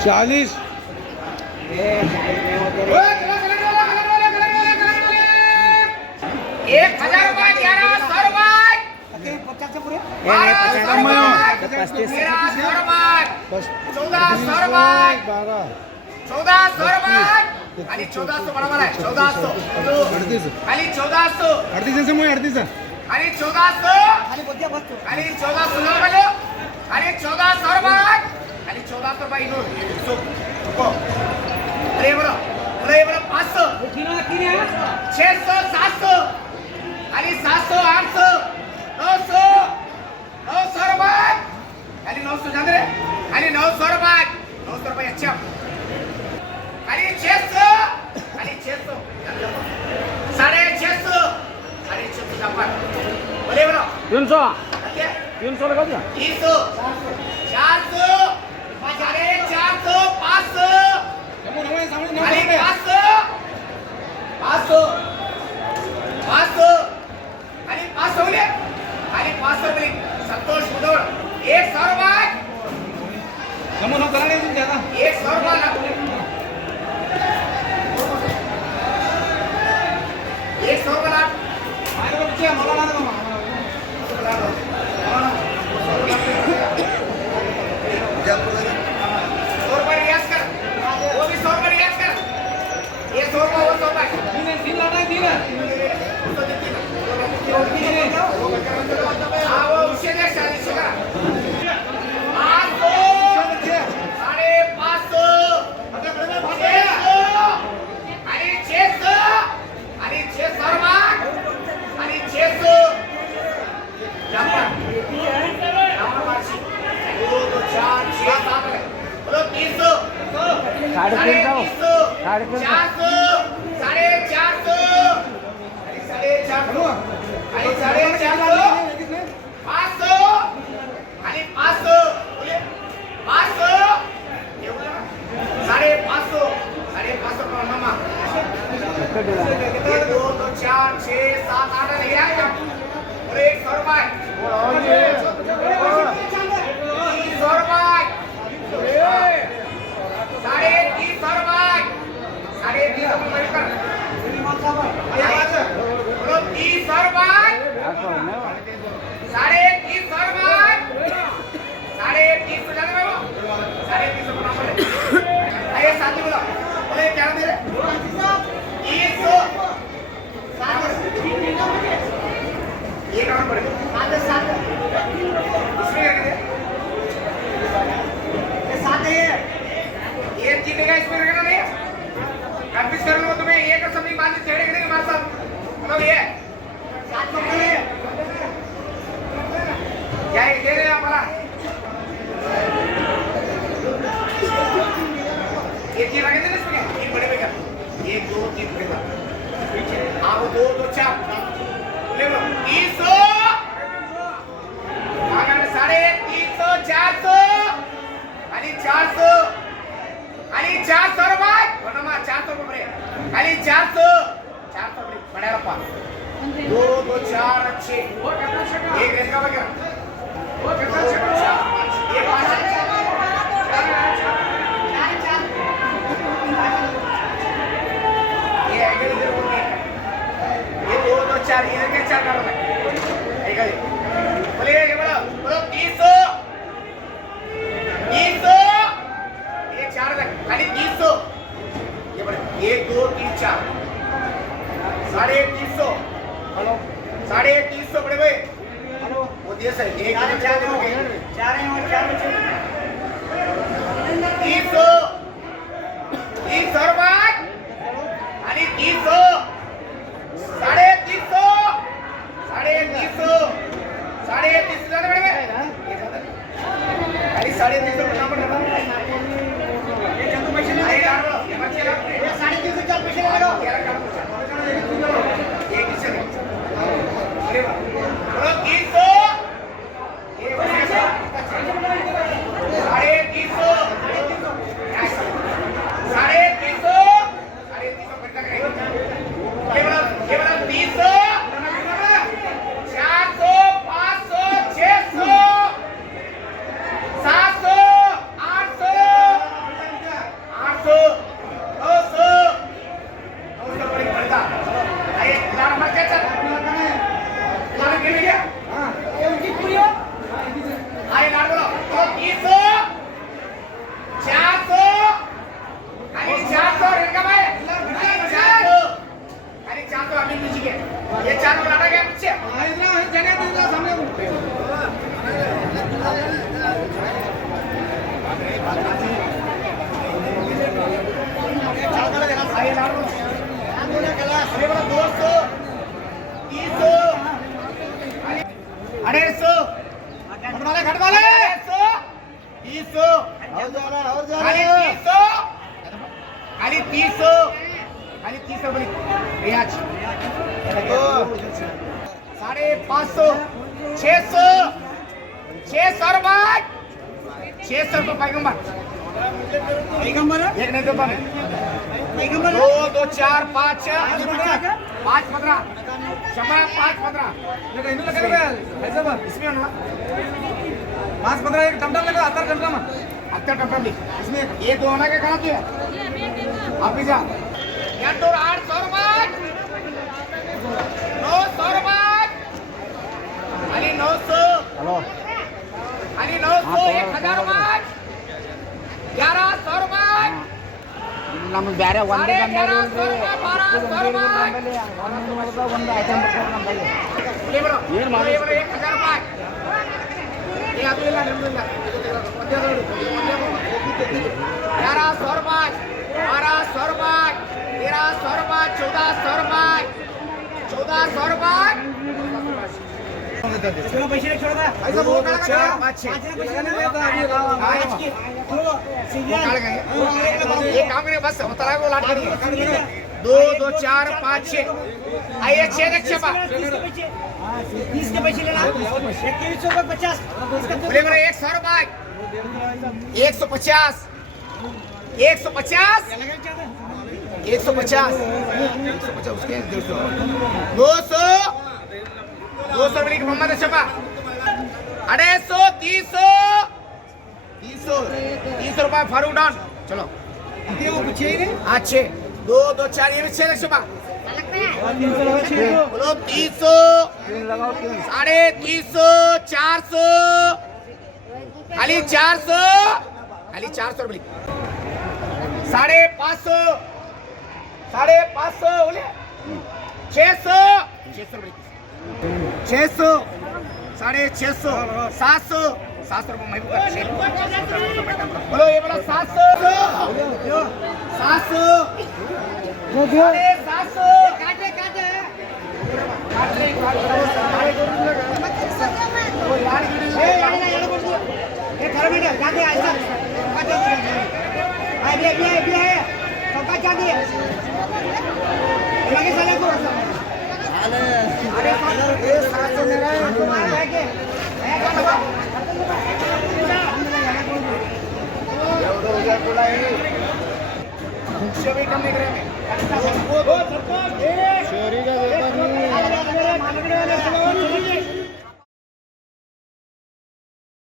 40 आणि 1400 बरोबर आहे 1400 खाली 1400 38 आणि 1400 आणि 1400 झालं आणि 1400 रुपये आणि 1400 रुपये इनोर अरे बरं 500 600 700 आणि 700 800 900 रुपये आणि 900 झाले रे आणि 900 रुपये अच्छा आणि 600 आणि 600 650 जापान बोले बरो 300 लगा 300 400 450 500 आणि 500 आणि 500 बोले आणि 500 बोले संतोष मुदोळ 100 रुपये कमो करा नहीं तुम ज्यादा 100 रुपये लागले 100 रुपये लाग बता अरे उधार मत कर चल उधार के लिए हां ये उनकी पूरी हो आए लाड बोलो तो 300 400 अरे 400 रेखा भाई अरे 400 अभी लीजिए ये 400 लाटा गया पीछे इतना जगह दे दो सामने आए लाड बोलो अरे बोलो 200 300 अरे 100 घट वाले 300 और जा खाली 300 बोली रियाज 550 600 रुपए 600 रुपए पैगंबर एक नहीं देता मैं 2 2 4 5 5 15 शंभर 5 15 देखो इन्हें लगा रहा है ऐसा बस इसमें ना 5-15 एक टमटम लगा आतर टमटम अत्तर टपटम ली इसमें ये दो होना के कहा तू आप भी जा यार तो 800 रुपए 900 रुपए अली 900 हेलो अली 900 1000 रुपए 1100 रुपए ನಮ್ಗೆ ಬೇರೆ ಒಂದೇ ಗಂಡರು 1200 रुपए ಒಂದು ಐಟಮ್ ನಮ್ಮಲ್ಲಿ ले बरो ये बरो 1000 रुपए ये आप ले ला ले ला 1100 रुपए 1200 रुपए 1300 रुपए 1400 रुपए 1400 रुपए चलो पैसे नहीं छोड़ दे ऐसा वो काला का अच्छे ये काम करें बस उतरा को लाट करिए 2 2 4 5 6 आइए 6 देखिए बा 30 के पैसे लेना 2150 बोले मेरे 100 रुपए 150 150 150 उसके 200 200 मिली मोहम्मद शफा 250 300 300 रुपए फारूक डॉन चलो अच्छे 2 2 4 ये भी 6 शफा बोलो 300 350 400 खाली 400 रुपए 550 बोले 600 रुपए 600 650 700 रुपए मैं बोलो ये बोला 700 700 700 काटे ये घर में जाके ऐसा भी है सबका जाती है लगे साले को अरे ये 700 मेरा है तुम्हारा है के भी कम नहीं करे शहरी का